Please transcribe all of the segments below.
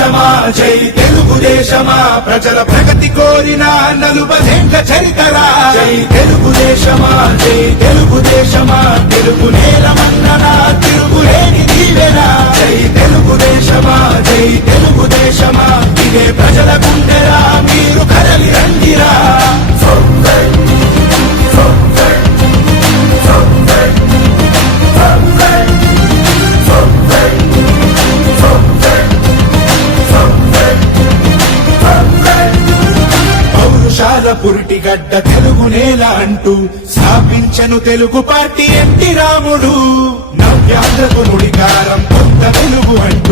జై తెలుగుదేశమా ప్రజల ప్రగతి కోరిన నలుబదేండ్ల చరితరా? జై తెలుగుదేశమా జై తెలుగుదేశమా తెలుగు నేలమన్ననా తిరుగులేని దీవెనా? జై తెలుగుదేశమా జై తెలుగుదేశమా ఇదే ప్రజల గుండెరా? మీరు కదలి రంగిరా పౌరుషాల పురిటిగడ్డ తెలుగు నేల అంటూ స్థాపించను తెలుగు పార్టీ ఎన్టీ రాముడు. నవ్యాంధ్రకు నుడికారం కొత్త తెలుగు అంటూ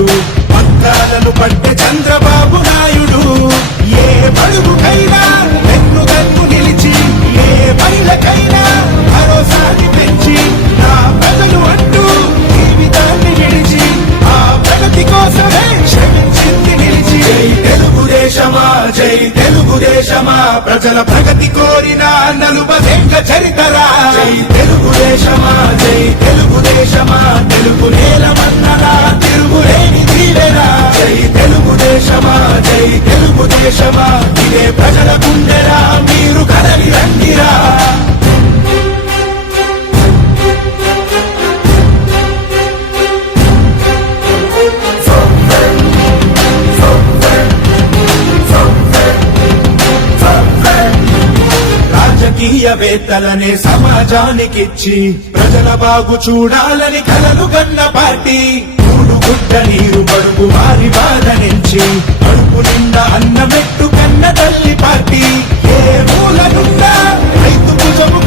తెలుగుదేశమా ప్రజల ప్రగతి కోరిన నలుబదేండ్ల చరితరా? జై తెలుగుదేశమా జై తెలుగుదేశమా తెలుగు నేలమన్ననా తిరుగులేని దీవెనా జై తెలుగుదేశమా జై తెలుగుదేశమా ఇదే ప్రజల గుండెరా? మీరు కదలి రండిరా? రాజకీయవేత్తలనే సమాజానికిచ్చి ప్రజల బాగు చూడాలని కలలు గన్న పార్టీ. మూడు గుడ్డ నీరు పడుగు వారి బాధ నుంచి కడుపు నిండా అన్నమెట్టు కన్న తల్లి పార్టీ. ఏ మూల గుండా రైతు భుజము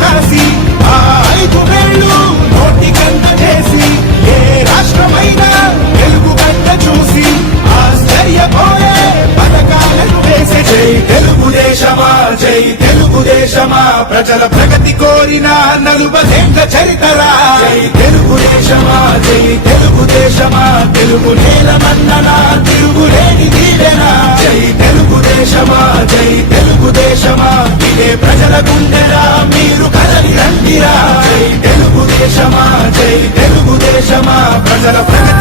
తెలుగుదేశమా తెలుగుదేశమా? ప్రజల ప్రగతి కోరిన నలుబదేండ్ల చరితరా? చేయి తెలుగుదేశమా? జై తెలుగుదేశమా? తెలుగు నేలమన్ననా తిరుగులేని దీవెనా? జై తెలుగుదేశమా? జై తెలుగుదేశమా? ఇదే ప్రజల గుండెరా? మీరు కదలి రండిరా? జై తెలుగుదేశమా? జై తెలుగుదేశమా? ప్రజల ప్రగతి